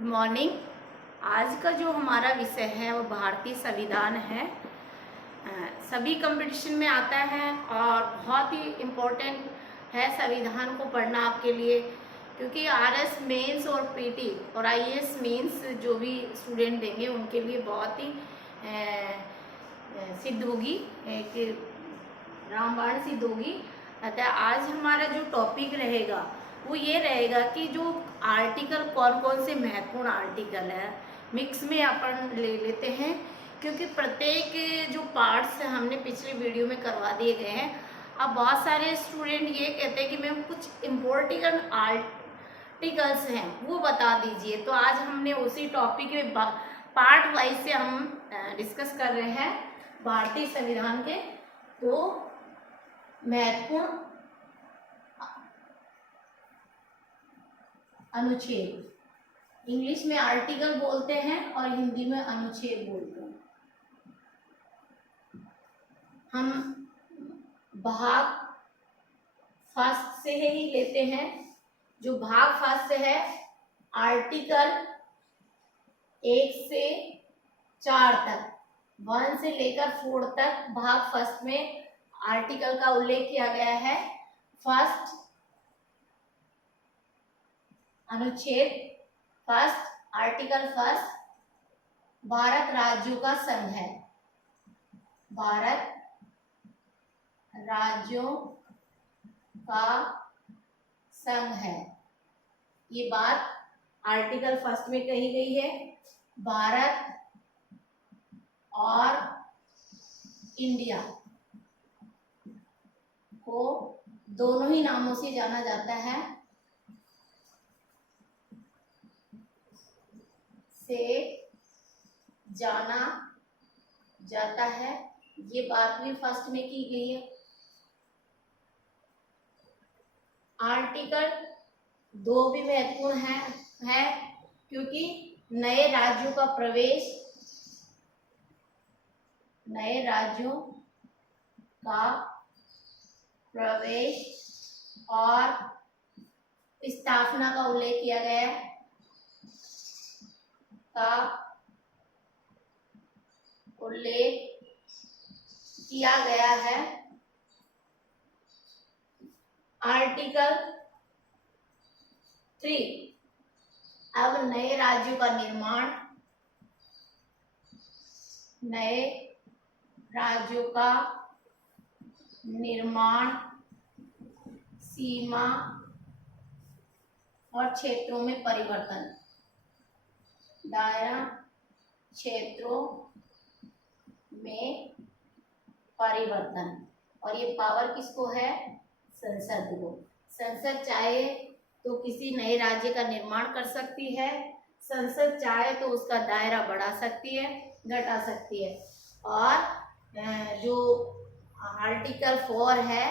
Good morning. आज का जो हमारा विषय है वो भारतीय संविधान है। सभी कंपटीशन में आता है और बहुत ही इम्पोर्टेंट है संविधान को पढ़ना आपके लिए, क्योंकि आरएस मेंस और पीटी और आईएएस मेंस जो भी स्टूडेंट देंगे उनके लिए बहुत ही सिद्ध होगी, एक रामबाण सिद्ध होगी। अतः आज हमारा जो टॉपिक रहेगा वो ये रहेगा कि जो आर्टिकल कौन कौन से महत्वपूर्ण आर्टिकल है, मिक्स में अपन ले लेते हैं, क्योंकि प्रत्येक जो पार्ट्स हमने पिछले वीडियो में करवा दिए गए हैं। अब बहुत सारे स्टूडेंट ये कहते हैं कि मैम कुछ इम्पोर्टेंट आर्टिकल्स हैं वो बता दीजिए, तो आज हमने उसी टॉपिक में पार्ट वाइज से हम डिस्कस कर रहे हैं भारतीय संविधान के दो महत्वपूर्ण अनुच्छेद। इंग्लिश में आर्टिकल बोलते हैं और हिंदी में अनुच्छेद बोलते हैं। हम भाग फर्स्ट से ही लेते हैं। जो भाग फर्स्ट है आर्टिकल 1 से 4 तक, 1 से लेकर 4 तक भाग फर्स्ट में आर्टिकल का उल्लेख किया गया है। फर्स्ट अनुच्छेद फर्स्ट आर्टिकल फर्स्ट भारत राज्यों का संघ है। भारत राज्यों का संघ है, ये बात आर्टिकल फर्स्ट में कही गई है। भारत और इंडिया को दोनों ही नामों से जाना जाता है, से जाना जाता है, ये बात भी फर्स्ट में की गई है। आर्टिकल 2 भी महत्वपूर्ण है क्योंकि नए राज्यों का प्रवेश, नए राज्यों का प्रवेश और स्थापना का उल्लेख किया गया है, का उल्लेख किया गया है। आर्टिकल 3 अब नए राज्यों का निर्माण, नए राज्यों का निर्माण, सीमा और क्षेत्रों में परिवर्तन, दायरा क्षेत्रों में परिवर्तन। और ये पावर किसको है? संसद को। संसद चाहे तो किसी नए राज्य का निर्माण कर सकती है, संसद चाहे तो उसका दायरा बढ़ा सकती है, घटा सकती है। और जो आर्टिकल 4 है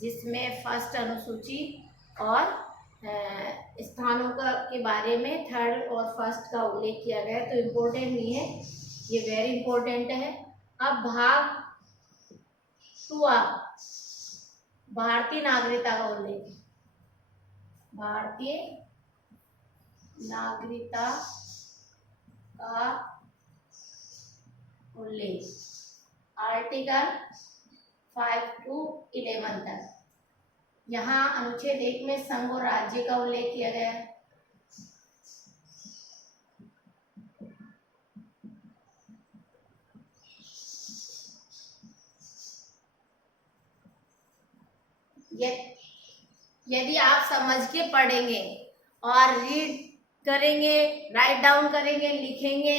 जिसमें फर्स्ट अनुसूची और स्थानों के बारे में थर्ड और फर्स्ट का उल्लेख किया गया है, तो इम्पोर्टेंट नहीं है, ये वेरी इम्पोर्टेंट है। अब भाग 2 भारतीय नागरिकता का उल्लेख, भारतीय नागरिकता का उल्लेख आर्टिकल 5 to 11 तक। यहाँ अनुच्छेद 1 में संघ और राज्य का उल्लेख किया गया है। यदि आप समझ के पढ़ेंगे और रीड करेंगे, राइट डाउन करेंगे, लिखेंगे,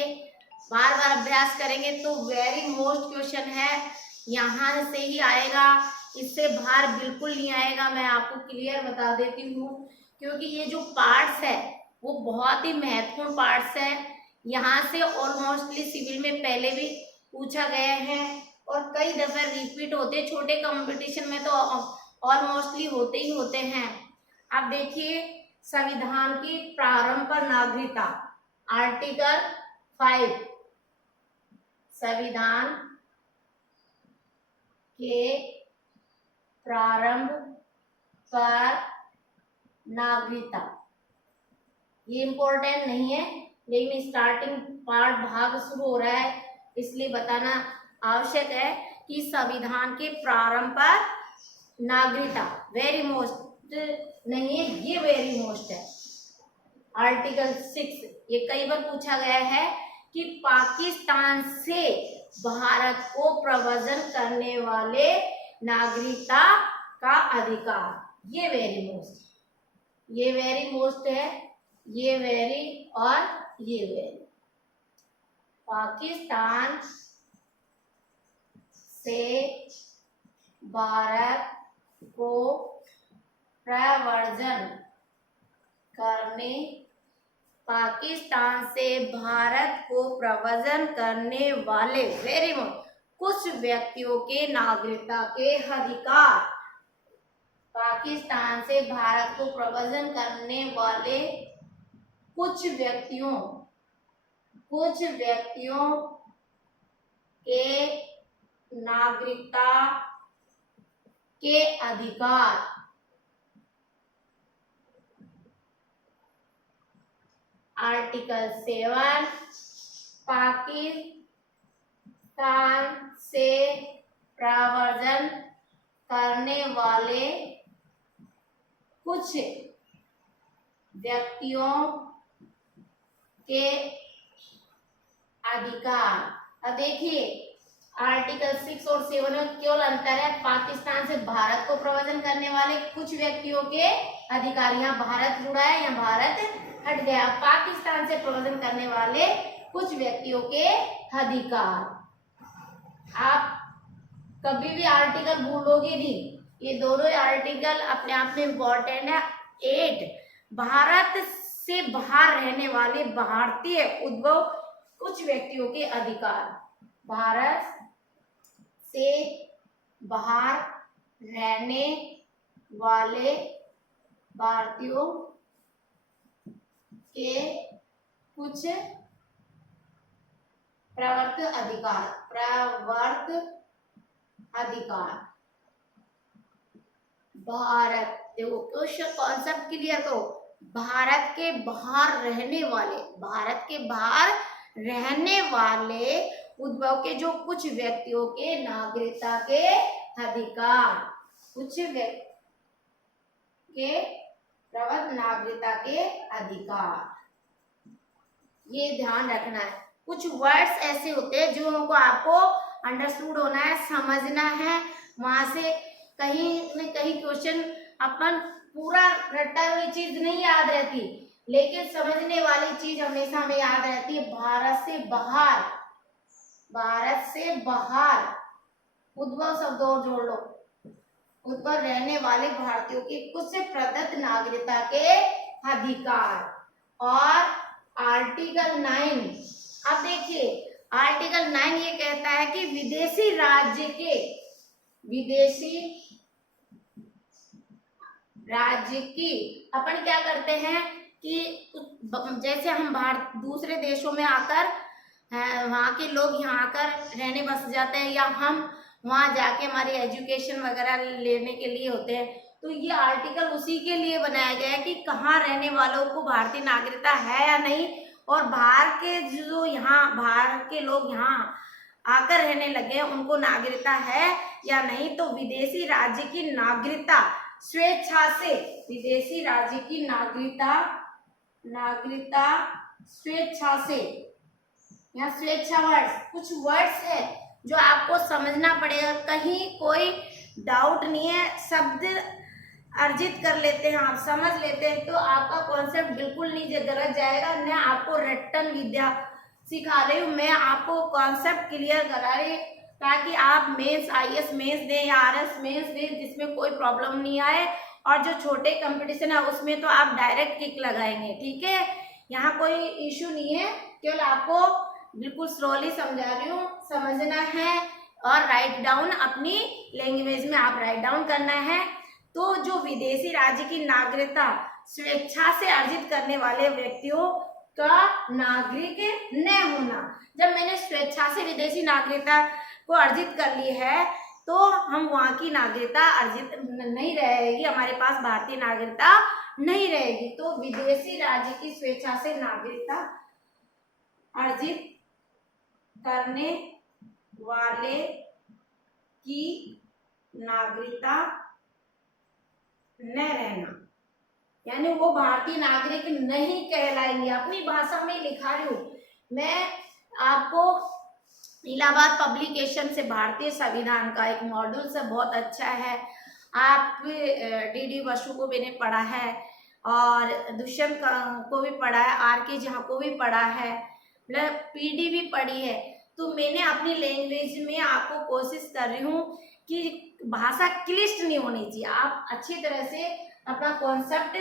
बार बार अभ्यास करेंगे तो वेरी मोस्ट क्वेश्चन है, यहाँ से ही आएगा, इससे बाहर बिल्कुल नहीं आएगा। मैं आपको क्लियर बता देती हूँ, क्योंकि ये जो पार्ट्स है वो बहुत ही महत्वपूर्ण पार्ट्स है। यहाँ से ऑलमोस्टली सिविल में पहले भी पूछा गया है और कई दफे रिपीट होते, छोटे कंपटीशन में तो ऑलमोस्टली होते ही होते हैं। अब देखिए संविधान की प्रारंभ पर नागरिकता, आर्टिकल 5 संविधान के प्रारंभ पर नागरिकता, ये इम्पोर्टेंट नहीं है, लेकिन स्टार्टिंग पार्ट भाग शुरू हो रहा है, इसलिए बताना आवश्यक है कि संविधान के प्रारंभ पर नागरिकता वेरी मोस्ट नहीं है, ये वेरी मोस्ट है। आर्टिकल 6 ये कई बार पूछा गया है कि पाकिस्तान से भारत को प्रव्रजन करने वाले नागरिकता का अधिकार, ये वेरी मोस्ट, ये वेरी मोस्ट है, ये वेरी और ये वेरी। पाकिस्तान से भारत को प्रव्रजन करने, पाकिस्तान से भारत को प्रव्रजन करने वाले वेरी कुछ व्यक्तियों के नागरिकता के अधिकार, पाकिस्तान से भारत को प्रव्रजन करने वाले कुछ व्यक्तियों के नागरिकता के अधिकार, आर्टिकल 7 पाकिस्तान से प्रव्रजन करने वाले कुछ व्यक्तियों के अधिकार। अब देखिए आर्टिकल 6 और 7 में केवल अंतर है, पाकिस्तान से भारत को प्रव्रजन करने वाले कुछ व्यक्तियों के अधिकार, यहाँ भारत जुड़ा है, यहाँ भारत हट गया, पाकिस्तान से प्रव्रजन करने वाले कुछ व्यक्तियों के अधिकार। आप कभी भी आर्टिकल भूलोगे नहीं, ये दोनों आर्टिकल अपने आप में इम्पोर्टेंट है। 8 भारत से बाहर रहने वाले भारतीय उद्भव कुछ व्यक्तियों के अधिकार, भारत से बाहर रहने वाले भारतीयों के कुछ प्रवर्त अधिकार, भारत, देखो क्वेश्चन कॉन्सेप्ट क्लियर करो, भारत के बाहर रहने वाले, भारत के बाहर रहने वाले उद्भव के जो कुछ व्यक्तियों के नागरिकता के अधिकार, कुछ व्यक्ति के प्रवर्त नागरिकता के अधिकार, ये ध्यान रखना है। कुछ वर्ड्स ऐसे होते हैं जो उनको आपको अंडरस्टूड होना है, समझना है, वहां से कहीं न कहीं क्वेश्चन अपन पूरा रटा हुई चीज नहीं याद रहती, लेकिन समझने वाली चीज हमेशा हमें याद रहती है। भारत से बाहर, भारत से बाहर उद्भव शब्द और जोड़ लो, उद्भव रहने वाले भारतीयों के कुछ प्रदत्त नागरिकता के अधिकार। और आर्टिकल 9, अब देखिए आर्टिकल 9 ये कहता है कि विदेशी राज्य की अपन क्या करते हैं कि जैसे हम भारत दूसरे देशों में आकर वहाँ के लोग यहाँ आकर रहने बस जाते हैं, या हम वहाँ जाके हमारी एजुकेशन वगैरह लेने के लिए होते हैं, तो ये आर्टिकल उसी के लिए बनाया गया है कि कहाँ रहने वालों को भारतीय नागरिकता है या नहीं, और बाहर के जो यहाँ बाहर के लोग यहाँ आकर रहने लगे हैं उनको नागरिकता है या नहीं। तो विदेशी राज्य की नागरिकता स्वेच्छा से, विदेशी राज्य की नागरिकता स्वेच्छा से, यहाँ स्वेच्छा वर्ड्स, कुछ वर्ड्स है जो आपको समझना पड़ेगा, कहीं कोई डाउट नहीं है, शब्द अर्जित कर लेते हैं आप, समझ लेते हैं तो आपका कॉन्सेप्ट बिल्कुल नहीं गलत जाएगा। मैं आपको रट्टन विद्या सिखा रही हूँ, मैं आपको कॉन्सेप्ट क्लियर करा रही ताकि आप मेंस IAS मेंस दें या RS मेंस दें जिसमें कोई प्रॉब्लम नहीं आए, और जो छोटे कंपटीशन है उसमें तो आप डायरेक्ट किक लगाएंगे, ठीक है, यहाँ कोई इशू नहीं है, केवल आपको बिल्कुल स्लोली समझा रही हूँ, समझना है और राइट डाउन अपनी लैंग्वेज में आप राइट डाउन करना है। तो जो विदेशी राज्य की नागरिकता स्वेच्छा से अर्जित करने वाले व्यक्तियों का नागरिक न होना, जब मैंने स्वेच्छा से विदेशी नागरिकता को अर्जित कर ली है तो हम वहाँ की नागरिकता अर्जित नहीं रहेगी, हमारे पास भारतीय नागरिकता नहीं रहेगी। तो विदेशी राज्य की स्वेच्छा से नागरिकता अर्जित करने वाले की नागरिकता न रहना, यानी वो भारतीय नागरिक नहीं कहलाएंगे। अपनी भाषा में लिखा रही हूँ मैं आपको। इलाहाबाद पब्लिकेशन से भारतीय संविधान का एक मॉड्यूल से बहुत अच्छा है। आप डी बसु को मैंने पढ़ा है और दुष्यंत को भी पढ़ा है, RK झा को भी पढ़ा है, मतलब PD भी पढ़ी है। तो मैंने अपनी लैंग्वेज में आपको कोशिश कर रही हूँ कि भाषा क्लिष्ट नहीं होनी चाहिए। आप अच्छी तरह से अपना कॉन्सेप्ट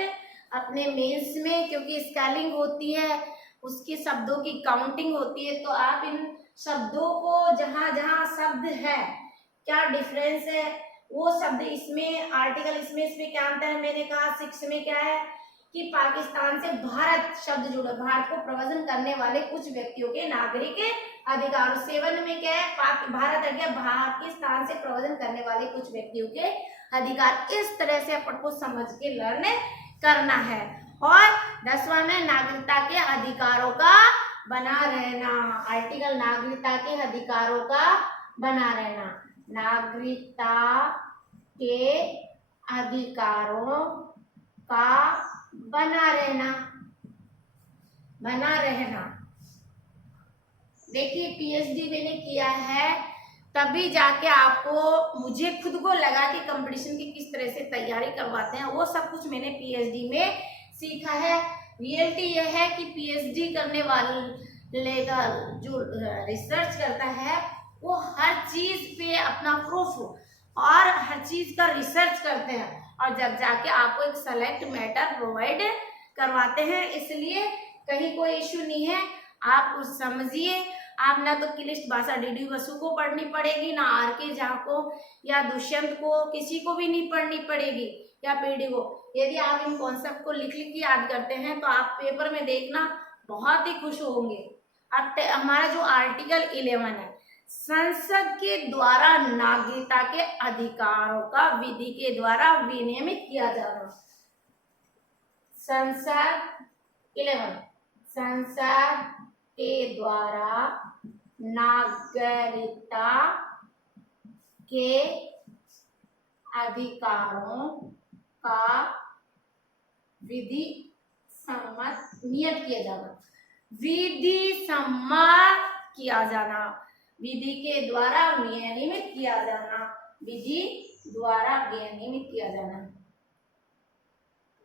अपने मेंस में, क्योंकि स्पेलिंग होती है, उसके शब्दों की काउंटिंग होती है, तो आप इन शब्दों को जहाँ जहाँ शब्द है क्या डिफरेंस है, वो शब्द इसमें आर्टिकल इसमें क्या अंतर है। मैंने कहा 6 में क्या है कि पाकिस्तान से भारत शब्द जुड़ा, भारत को प्रवचन करने वाले कुछ व्यक्तियों के नागरिक अधिकार। 7 में क्या है, भारत आ गया, पाकिस्तान से प्रवचन करने वाले कुछ व्यक्तियों के अधिकार। इस तरह से अपन को समझ के लर्न करना है। और 10वां में नागरिकता के अधिकारों का बना रहना, आर्टिकल नागरिकता के अधिकारों का बना रहना, नागरिकता के अधिकारों का बना रहना, बना रहना। देखिए PhD मैंने किया है, तभी जाके आपको, मुझे खुद को लगा कि कंपटीशन की किस तरह से तैयारी करवाते हैं, वो सब कुछ मैंने PhD में सीखा है। रियलिटी यह है कि PhD करने वाले का जो रिसर्च करता है वो हर चीज पे अपना प्रूफ और हर चीज का रिसर्च करते हैं, और जब जाके आपको एक सेलेक्ट मैटर प्रोवाइड करवाते हैं। इसलिए कहीं कोई इश्यू नहीं है, आप कुछ समझिए। आप ना तो क्लिष्ट भाषा डी बसु को पढ़नी पड़ेगी, ना RK झा को या दुष्यंत को, किसी को भी नहीं पढ़नी पड़ेगी, या PD को। यदि आप इन कॉन्सेप्ट को लिख लिख के याद करते हैं तो आप पेपर में देखना बहुत ही खुश होंगे। अब हमारा जो आर्टिकल 11 है, संसद के द्वारा नागरिकता के अधिकारों का विधि के द्वारा विनियमित किया जाना। संसद 11, संसद के द्वारा नागरिकता के अधिकारों का विधि सम्मत नियत किया जाना, विधि सम्मत किया जाना, विधि के द्वारा विनियमित किया जाना, विधि द्वारा विनियमित किया जाना,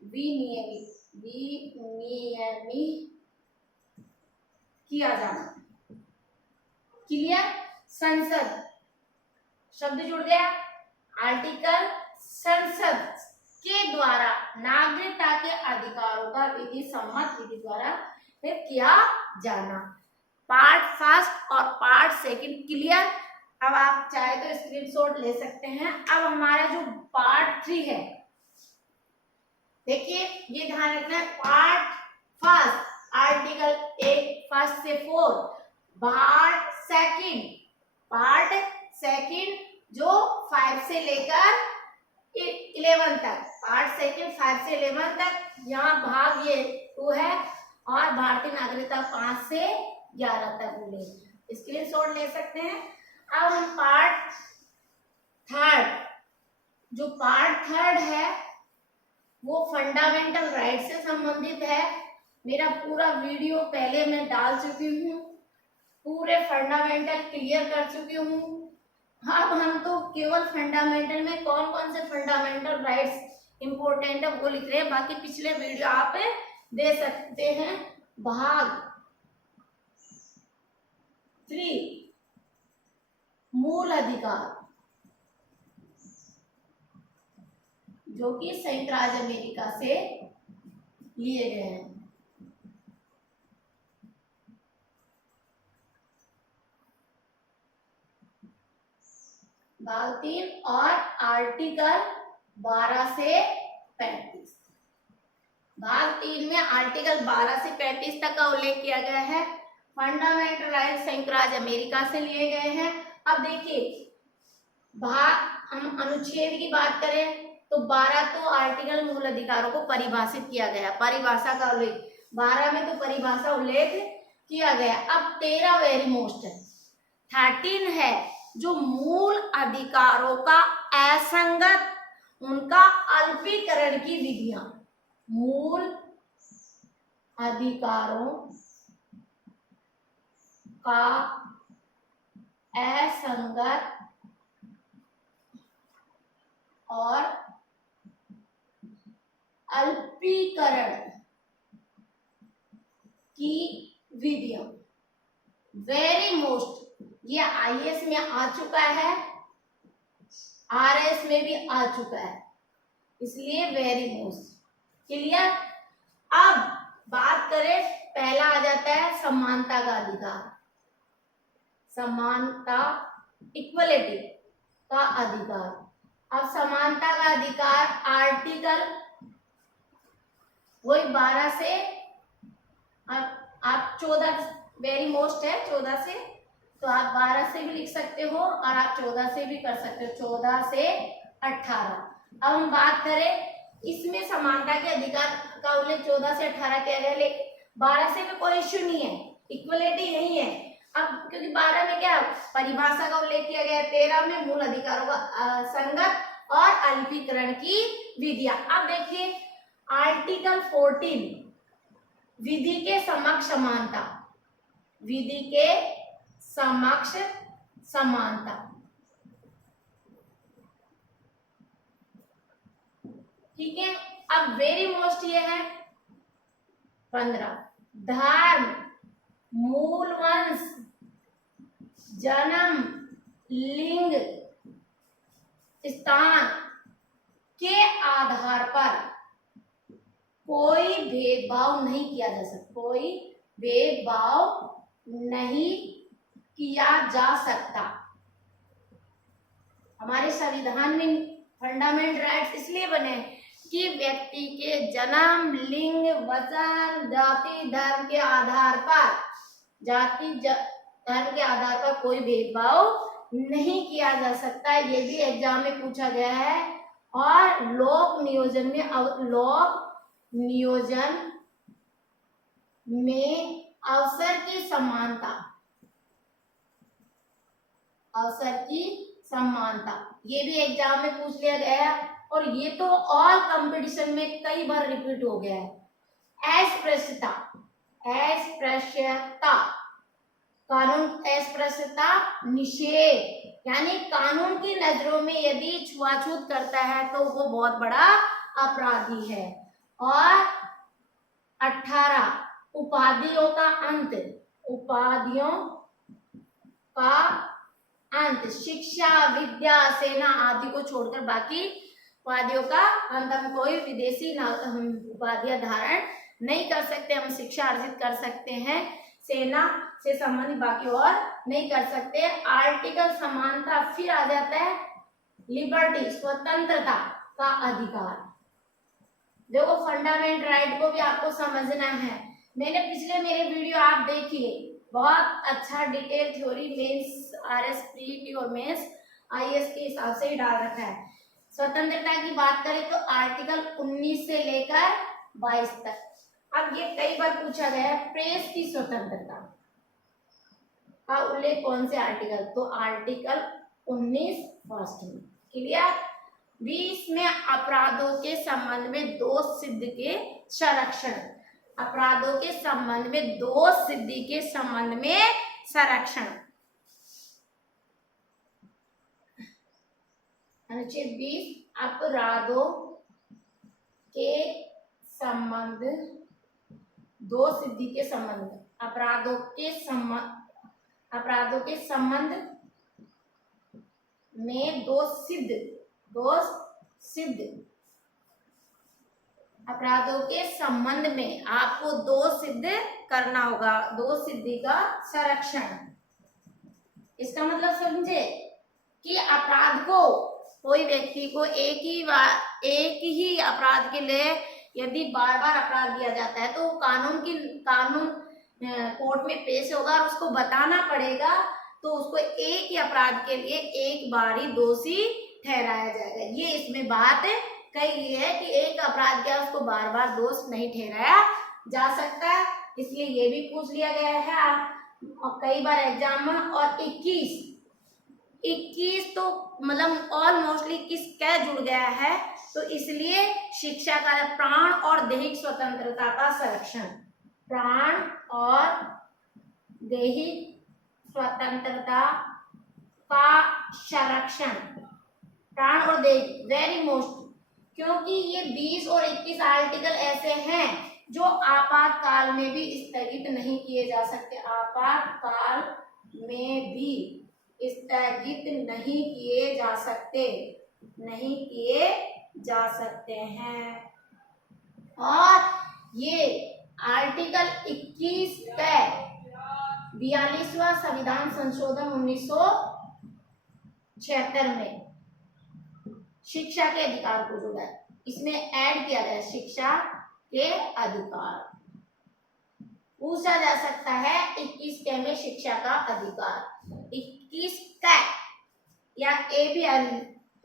विनियमित किया जाना। क्लियर? संसद शब्द जुड़ गया, आर्टिकल संसद के द्वारा नागरिकता के अधिकारों का विधि सम्मत विधि द्वारा किया जाना। पार्ट फर्स्ट और पार्ट सेकंड क्लियर? अब आप चाहे तो स्क्रीनशॉट ले सकते हैं। अब हमारा जो पार्ट 3 है, देखिए ये ध्यान रखना है, पार्ट फर्स्ट आर्टिकल 1 फर्स्ट से 4, पार्ट सेकंड जो 5 से लेकर 11 तक, पार्ट सेकंड 5 से 11 तक, यहाँ भाग ये 2 है, और भारतीय नागरिकता 5 से 11 तक मिले। स्क्रीनशॉट ले सकते हैं। अब हम पार्ट थर्ड, जो पार्ट थर्ड है वो फंडामेंटल राइट से संबंधित है। मेरा पूरा वीडियो पहले मैं डाल चुकी हूँ, पूरे फंडामेंटल क्लियर कर चुकी हूँ। अब हम तो केवल फंडामेंटल में कौन कौन से फंडामेंटल राइट्स इंपॉर्टेंट है वो लिख रहे हैं, बाकी पिछले वीडियो आप दे सकते हैं। भाग 3 मूल अधिकार, जो कि संयुक्त राज्य अमेरिका से लिए गए हैं। भाग 3 और आर्टिकल 12 से 35। भाग 3 में आर्टिकल 12 से 35 तक का उल्लेख किया गया है। फंडामेंटल राइट संयुक्त राज्य अमेरिका से लिए गए हैं। अब देखिए हम अनुच्छेद की बात करें तो 12 तो आर्टिकल मूल अधिकारों को परिभाषित किया गया, परिभाषा का उल्लेख। 12 में तो परिभाषा उल्लेख किया गया। अब 13 वेरी मोस्ट है। 13 है जो मूल अधिकारों का असंगत उनका अल्पीकरण की विधियां, मूल अधिकारों का असंगत और अल्पीकरण की विधियां। वेरी मोस्ट ये आईएएस में आ चुका है, आरएस में भी आ चुका है, इसलिए वेरी मोस्ट। क्लियर। अब बात करें, पहला आ जाता है समानता का अधिकार, समानता इक्वलिटी का अधिकार। अब समानता का अधिकार आर्टिकल वही 12 से, आप 14 वेरी मोस्ट है 14 से, तो आप 12 से भी लिख सकते हो और आप 14 से भी कर सकते हो, 14 से 18। अब हम बात करें इसमें समानता के अधिकार का उल्लेख 14 से 18 किया गया, लेकिन 12 से भी कोई इश्यू नहीं है, इक्वलिटी नहीं है। अब क्योंकि 12 में क्या परिभाषा का उल्लेख किया गया है, 13 में मूल अधिकारों का संगत और अल्पीकरण की विधियां। अब देखिए आर्टिकल 14 विधि के समक्ष समानता, विधि के समक्ष समानता। ठीक है। अब वेरी मोस्ट ये है 15, धर्म, मूल वंश, जन्म, लिंग, स्थान के आधार पर कोई भेदभाव नहीं किया जा सकता, कोई भेदभाव नहीं किया जा सकता। हमारे संविधान में फंडामेंटल राइट्स इसलिए बने कि व्यक्ति के जन्म, लिंग, वचन, जाति, धर्म के आधार पर, जाति धर्म के आधार पर कोई भेदभाव नहीं किया जा सकता। ये भी एग्जाम में पूछा गया है। और लोक नियोजन में अवसर की समानता, अवसर की समानता, ये भी एग्जाम में पूछ लिया गया है और ये तो ऑल कंपटीशन में कई बार रिपीट हो गया है। अस्पृश्यता, अस्पृश्यता कानून, अस्पृश्यता निषेध, यानी कानून की नजरों में यदि छुआछूत करता है तो वो बहुत बड़ा अपराधी है। और 18 उपाधियों का अंत, उपाधियों का अंत, शिक्षा, विद्या, सेना आदि को छोड़कर बाकी उपाधियों का अंत। हम कोई विदेशी उपाधियां धारण नहीं कर सकते, हम शिक्षा अर्जित कर सकते हैं, सेना से संबंधित बाकी और नहीं कर सकते। आर्टिकल समानता, फिर आ जाता है लिबर्टी, स्वतंत्रता का अधिकार। देखो फंडामेंटल राइट को भी आपको समझना है। मैंने पिछले मेरे वीडियो आप देखिए, बहुत अच्छा डिटेल थ्योरी मेंस आरएस प्रीटी और मेंस आईएएस के हिसाब से ही डाल रखा है। स्वतंत्रता की बात करें तो आर्टिकल 19 से लेकर 22 तक। अब ये कई बार पूछा गया है, प्रेस की स्वतंत्रता का उल्लेख कौन से आर्टिकल, तो आर्टिकल 19 फर्स्ट में। क्लियर। 20 में अपराधों के संबंध में दोष सिद्ध के संरक्षण, अपराधों के संबंध में दोष सिद्धि के संबंध में संरक्षण। अनुच्छेद 20 अपराधों के संबंध, दोष सिद्धि के संबंध में, अपराधों के संबंध में दोष सिद्ध, अपराधों के संबंध में आपको दोष सिद्ध करना होगा, दोष सिद्धि का संरक्षण। इसका मतलब समझे कि अपराध को, कोई व्यक्ति को एक ही अपराध के लिए यदि बार बार अपराध दिया जाता है तो कानून कोर्ट में पेश होगा और उसको बताना पड़ेगा, तो उसको एक ही अपराध के लिए एक बार ही दोषी ठहराया जाएगा। ये इसमें बात कही है कि एक अपराध क्या उसको बार बार दोष नहीं ठहराया जा सकता। इसलिए ये भी पूछ लिया गया है और कई बार एग्जाम में। और 21 तो मतलब ऑलमोस्टली 21 क्या जुड़ गया है, तो इसलिए शिक्षा का प्राण और दैहिक स्वतंत्रता का संरक्षण, प्राण और दैहिक स्वतंत्रता का संरक्षण, प्राण और दैहिक वेरी मोस्ट, क्योंकि ये 20 और 21 आर्टिकल ऐसे हैं जो आपातकाल में भी स्थगित नहीं किए जा सकते, आपातकाल में भी स्थगित नहीं किए जा सकते, नहीं किए जा सकते हैं। और ये आर्टिकल 21 का 42वां संविधान संशोधन 1976 में शिक्षा के अधिकार को जोड़ा है, इसमें ऐड किया गया शिक्षा के अधिकार। पूछा जा सकता है 21 के में शिक्षा का अधिकार, 21 का या ए भी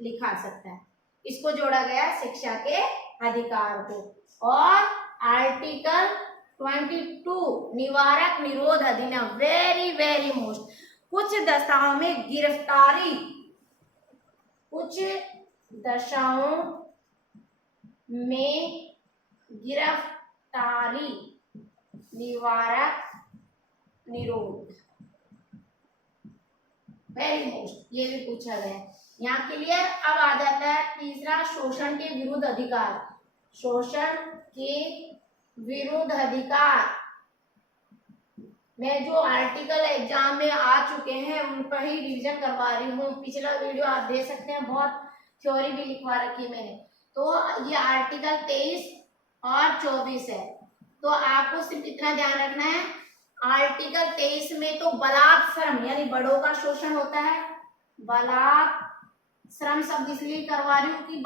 लिखा सकता है, इसको जोड़ा गया शिक्षा के अधिकार को। और आर्टिकल 22 निवारक निरोध अधिनियम, वेरी वेरी मोस्ट, कुछ दशाओं में गिरफ्तारी, कुछ दशाओं में गिरफ्तारी निवारक निरोध, वेरी मोस्ट, ये भी पूछा गया है यहाँ क्लियर। अब आ जाता है तीसरा, शोषण के विरुद्ध अधिकार, शोषण के विरुद्ध अधिकार। मैं जो आर्टिकल एग्जाम में आ चुके हैं उन पर ही रिवीजन करवा रही हूँ, पिछला वीडियो आप दे सकते हैं, बहुत थ्योरी भी लिखवा रखी मैंने। तो ये आर्टिकल 23 और 24 है, तो आपको सिर्फ इतना ध्यान रखना है, आर्टिकल 23 में तो बलात् श्रम यानी बड़ों का शोषण होता है, बलात् श्रम शब्द इसलिए करवा रही हूँ कि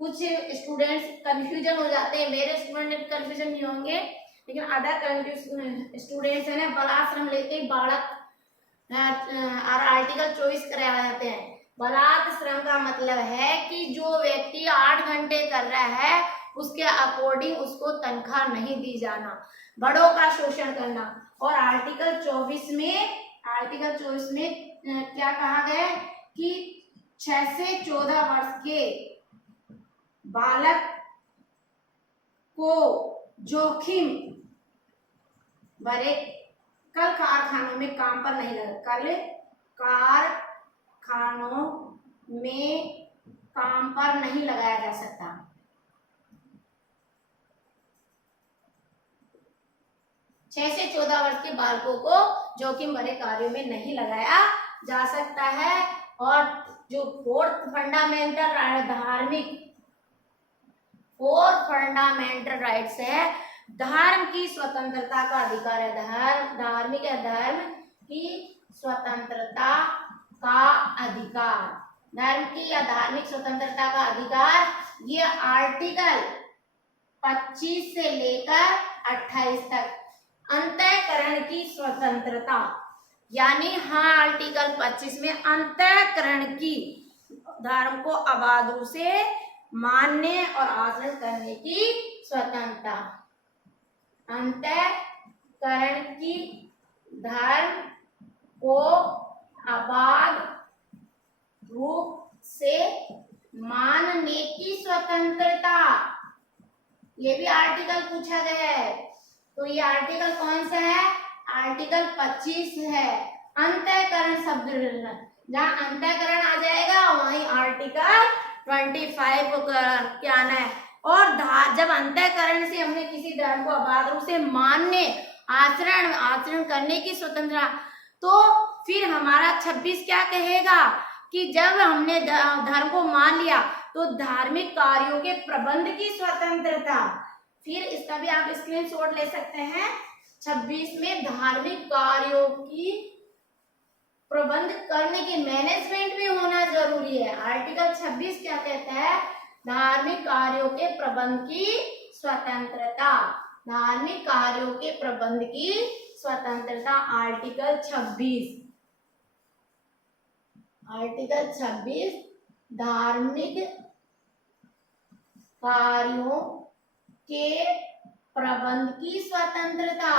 कुछ स्टूडेंट्स कंफ्यूजन हो जाते हैं, मेरे स्टूडेंट कंफ्यूजन नहीं होंगे, लेकिन अदर स्टूडेंट्स है ना, बलात् श्रम लेते ही बालक और आर्टिकल 24 कराया जाते हैं। बलात् श्रम का मतलब है कि जो व्यक्ति 8 घंटे कर रहा है उसके अकॉर्डिंग उसको तनख्वाह नहीं दी जाना, बड़ों का शोषण करना। और आर्टिकल 24 में क्या कहा गया कि 6 से 14 वर्ष के बालक को जोखिम भरे कल कारखानों में काम पर नहीं लगा, कल कारखानों में काम पर नहीं लगाया जा सकता। छह से 14 वर्ष के बालकों को जोखिम भरे कार्यों में नहीं लगाया जा सकता है। और जो फोर्थ फंडामेंटल राइट्स है, धर्म की स्वतंत्रता का अधिकार है, धार्मिक या धर्म की स्वतंत्रता का अधिकार, धर्म की या धार्मिक स्वतंत्रता का अधिकार, ये आर्टिकल 25 से लेकर 28 तक। अंतःकरण की स्वतंत्रता, यानी हाँ आर्टिकल 25 में अंतःकरण की, धर्म को अबाध रूप से मानने और आचरण करने की स्वतंत्रता, अंतःकरण की, धर्म को अबाध रूप से मानने की स्वतंत्रता, ये भी आर्टिकल पूछा गया है। तो ये आर्टिकल कौन सा है? आर्टिकल 25 है। अंतःकरण शब्द, जहाँ अंतःकरण आ जाएगा वहीं आर्टिकल 25 क्या आना है। और जब अंतःकरण से हमने किसी धर्म को अबाध रूप से मानने, आचरण करने की स्वतंत्रता, तो फिर हमारा 26 क्या कहेगा कि जब हमने धर्म को मान लिया तो धार्मिक कार्यों के प्रबंध की स्वतंत्रता। फिर इसका भी आप स्क्रीनशॉट ले सकते हैं। 26 में धार्मिक कार्यों की प्रबंध करने की मैनेजमेंट भी होना जरूरी है। आर्टिकल 26 क्या कहता है? धार्मिक कार्यों के प्रबंध की स्वतंत्रता, धार्मिक कार्यों के प्रबंध की स्वतंत्रता। आर्टिकल 26 धार्मिक कार्यों के प्रबंध की स्वतंत्रता।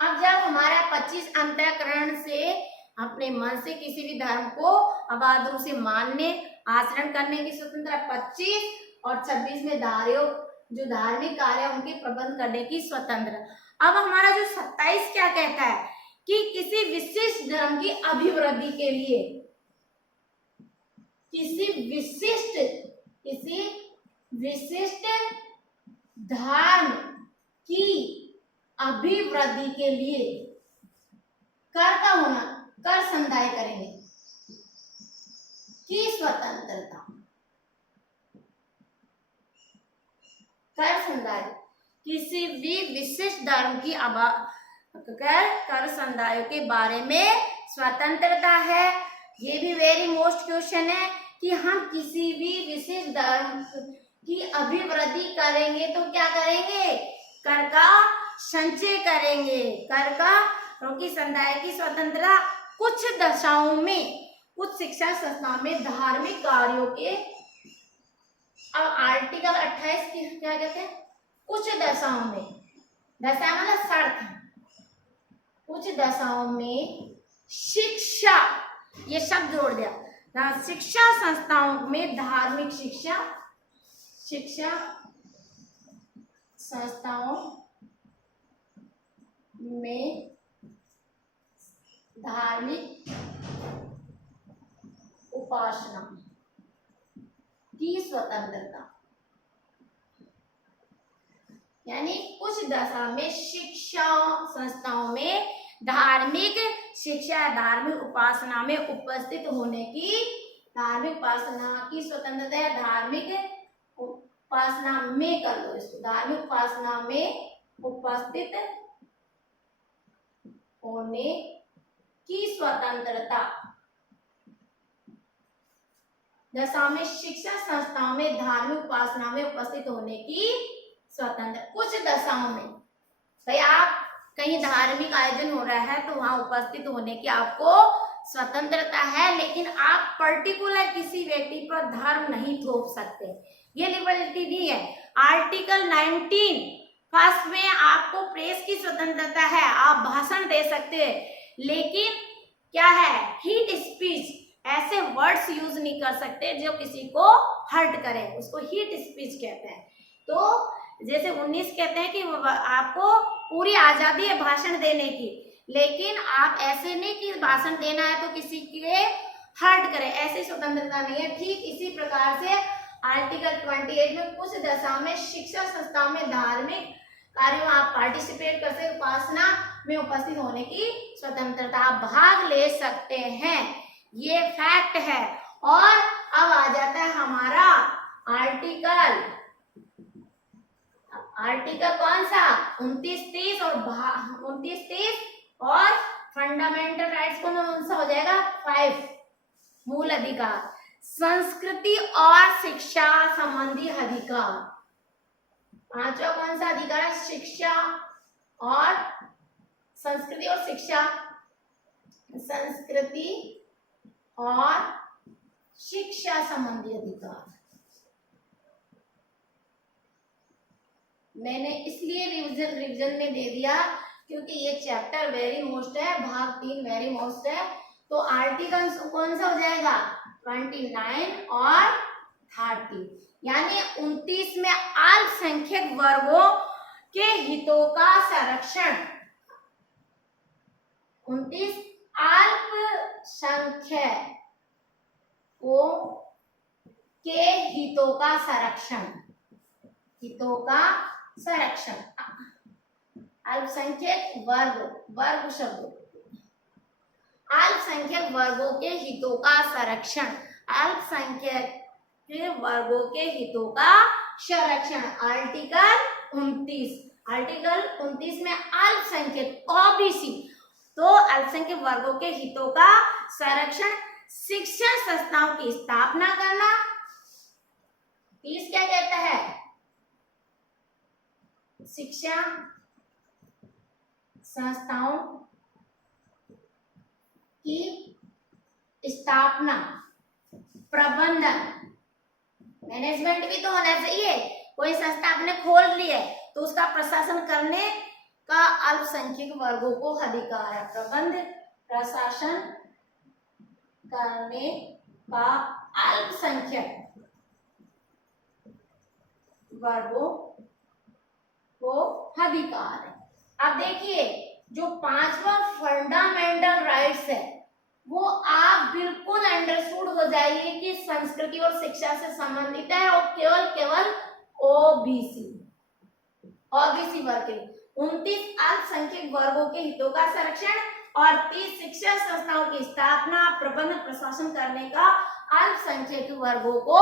अब जब हमारा 25 अंतःकरण से अपने मन से किसी भी धर्म को अबाध रूप से मानने आचरण करने की स्वतंत्रता 25 और 26 में जो धार्मिक कार्य है उनके प्रबंध करने की स्वतंत्रता। अब हमारा जो 27 क्या कहता है कि किसी विशिष्ट धर्म की अभिवृद्धि के लिए किसी विशिष्ट धर्म की अभिवृद्धि के लिए कर का होना, कर संदाय करेंगे की स्वतंत्रता। कर संदाय किसी भी विशिष्ट धर्म की कर संदायों के बारे में स्वतंत्रता है। ये भी वेरी मोस्ट क्वेश्चन है कि हम किसी भी विशिष्ट धर्म की अभिवृद्धि करेंगे तो क्या करेंगे, कर का संचय करेंगे। कर का क्योंकि संदाय की स्वतंत्रता कुछ दशाओं में, कुछ शिक्षा संस्थाओं में धार्मिक कार्यों के, अब आर्टिकल 28 की क्या कहते हैं, कुछ दशाओं में, दशा मतलब शर्त, कुछ दशाओं में शिक्षा, ये शब्द जोड़ दिया, शिक्षा संस्थाओं में धार्मिक शिक्षा संस्थाओं में धार्मिक उपासना की स्वतंत्रता। यानी कुछ दशा में शिक्षा संस्थाओं में धार्मिक शिक्षा, धार्मिक उपासना में उपस्थित होने की, धार्मिक उपासना की स्वतंत्रता है। धार्मिक उपासना में कर दो इसको, धार्मिक उपासना में उपस्थित होने की स्वतंत्रता। दशा में शिक्षा संस्थाओं में धार्मिक उपासना में उपस्थित होने की स्वतंत्र। कुछ दशाओं में भाई आप कहीं धार्मिक आयोजन हो रहा है तो वहां उपस्थित होने की आपको स्वतंत्रता है, लेकिन आप पर्टिकुलर किसी व्यक्ति पर धर्म नहीं थोप सकते, ये लिबर्टी नहीं है। आर्टिकल 19 फर्स्ट में आपको प्रेस की स्वतंत्रता है, आप भाषण दे सकते हैं, लेकिन क्या है, हीट स्पीच, ऐसे वर्ड्स यूज नहीं कर सकते जो किसी को हर्ट करे, उसको हीट स्पीच कहते हैं। तो जैसे 19 कहते हैं कि आपको पूरी आजादी है भाषण देने की, लेकिन आप ऐसे नहीं कि भाषण देना है तो किसी के हर्ट करे, ऐसी स्वतंत्रता नहीं है। ठीक इसी प्रकार से आर्टिकल 28 में कुछ दशा में शिक्षा संस्थाओं में धार्मिक कार्यों में आप पार्टिसिपेट कर सकते, उपासना में उपस्थित होने की स्वतंत्रता, आप भाग ले सकते हैं, ये फैक्ट है। और अब आ जाता है हमारा आर्टिकल कौन सा, 29-30 और 29-30 और फंडामेंटल राइट्स कौन सा हो जाएगा, 5 मूल अधिकार, संस्कृति और शिक्षा संबंधी अधिकार। पांचवा कौन सा अधिकार है, शिक्षा और संस्कृति और शिक्षा, संस्कृति और शिक्षा संबंधी अधिकार। मैंने इसलिए रिवीजन में दे दिया क्योंकि ये चैप्टर वेरी मोस्ट है, भाग 3 वेरी मोस्ट है। तो आर्टिकल कौन सा हो जाएगा, 29 और 30, यानी 29 में अल्पसंख्यक वर्गों के हितों का संरक्षण, 29 अल्पसंख्यकों के हितों का संरक्षण, हितों का संरक्षण, अल्पसंख्यक वर्ग शब्द, अल्पसंख्यक वर्गों के हितों का संरक्षण, अल्पसंख्यक वर्गों के हितों का संरक्षण। आर्टिकल 29 में अल्पसंख्यक ओबीसी, तो अल्पसंख्यक वर्गों के हितों का संरक्षण, शिक्षण संस्थाओं की स्थापना करना। 30 क्या कहता है, शिक्षा संस्थाओं की स्थापना, प्रबंधन मैनेजमेंट भी तो होना चाहिए। कोई संस्था आपने खोल ली है तो उसका प्रशासन करने का अल्पसंख्यक वर्गों को अधिकार है। प्रबंध प्रशासन करने का अल्पसंख्यक वर्गों को अधिकार है। अब देखिए जो 5वां फंडामेंटल राइट्स है वो आप बिल्कुल अंडरस्टूड हो जाइए कि संस्कृति और शिक्षा से संबंधित है और केवल ओबीसी वर्ग के 29 अल्पसंख्यक वर्गों के हितों का संरक्षण और 30 शिक्षा संस्थाओं की स्थापना प्रबंधन प्रशासन करने का अल्पसंख्यक वर्गों को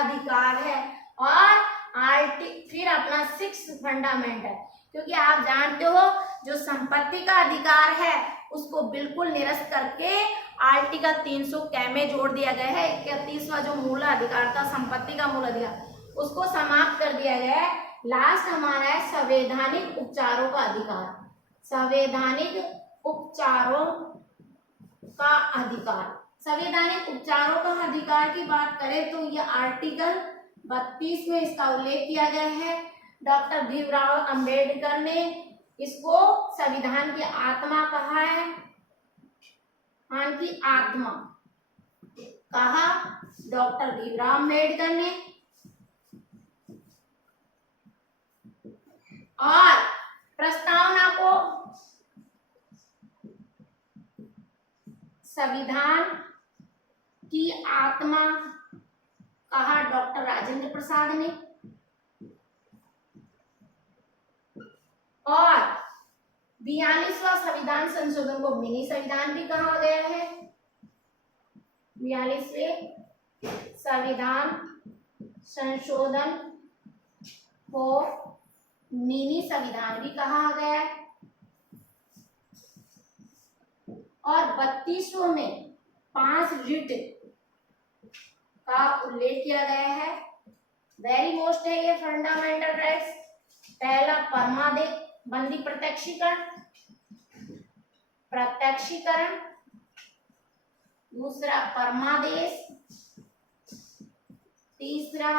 अधिकार है। और फिर अपना 6 फंडामेंट है, क्योंकि आप जानते हो जो संपत्ति का अधिकार है उसको बिल्कुल निरस्त करके आर्टिकल 300 कै में जोड़ दिया गया है। 31वां जो मूल अधिकार था संपत्ति का मूल अधिकार उसको समाप्त कर दिया गया है। लास्ट हमारा है संवैधानिक उपचारों का अधिकार। संवैधानिक उपचारों का अधिकार, संवैधानिक उपचारों का अधिकार की बात करें तो यह आर्टिकल 32 में इसका उल्लेख किया गया है। डॉक्टर भीमराव अंबेडकर ने इसको संविधान की आत्मा कहा है, संविधान की आत्मा कहा डॉक्टर भीमराव अंबेडकर ने। और प्रस्तावना को संविधान की आत्मा कहा डॉक्टर राजेंद्र प्रसाद ने। और 42वां संविधान संशोधन को मिनी संविधान भी कहा गया है। 42वें संविधान संशोधन को मिनी संविधान भी कहा गया है। और 32वां में 5 रिट का उल्लेख किया गया है। वेरी मोस्ट है ये फंडामेंटल राइट्स। पहला परमादेश बंदी प्रत्यक्षीकरण, दूसरा परमादेश, तीसरा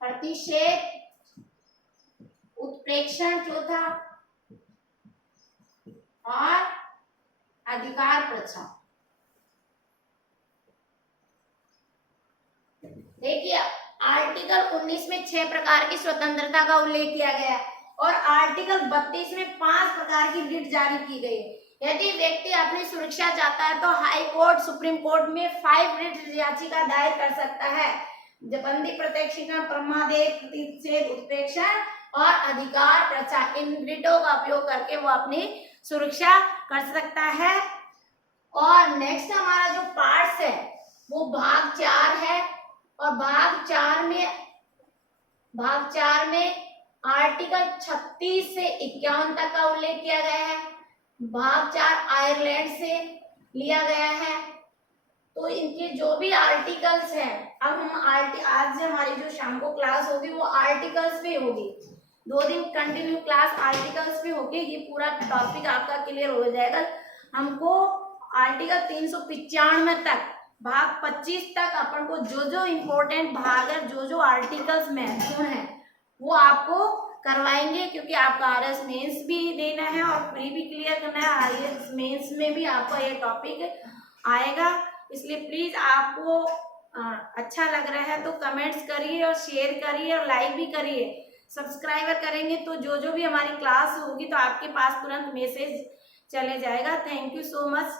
प्रतिषेध उत्प्रेक्षण, चौथा और अधिकार प्रचार। देखिए आर्टिकल 19 में 6 प्रकार की स्वतंत्रता का उल्लेख किया गया है और आर्टिकल 32 में 5 प्रकार की रिट जारी की गई है। यदि व्यक्ति अपनी सुरक्षा चाहता है तो हाई कोर्ट सुप्रीम कोर्ट में 5 रिट याचिका दायर कर सकता है। बंदी प्रत्यक्षीकरण, परमादेश, प्रतिषेध उत्प्रेक्षण और अधिकार प्रचार, इन रिटों का उपयोग करके वो अपनी सुरक्षा कर सकता है। और नेक्स्ट हमारा जो पार्ट्स है वो भाग 4 है और भाग 4 में आर्टिकल 36 से 51 तक का उल्लेख किया गया है। भाग 4 आयरलैंड से लिया गया है। तो इनके जो भी आर्टिकल्स हैं, अब हम आज हमारी जो शाम को क्लास होगी वो आर्टिकल्स पे होगी। 2 दिन कंटिन्यू क्लास आर्टिकल्स पे होगी। ये पूरा टॉपिक आपका क्लियर हो जाएगा। हमको आर्टिकल 395 तक भाग 25 तक अपन को जो इम्पोर्टेंट भाग है, जो आर्टिकल्स महत्वपूर्ण है वो आपको करवाएंगे, क्योंकि आपका आरएस मेंस भी देना है और प्री भी क्लियर करना है। आरएस मेंस में भी आपका ये टॉपिक आएगा, इसलिए प्लीज आपको अच्छा लग रहा है तो कमेंट्स करिए और शेयर करिए और लाइक भी करिए। सब्सक्राइबर करेंगे तो जो भी हमारी क्लास होगी तो आपके पास तुरंत मैसेज चले जाएगा। Thank you so much.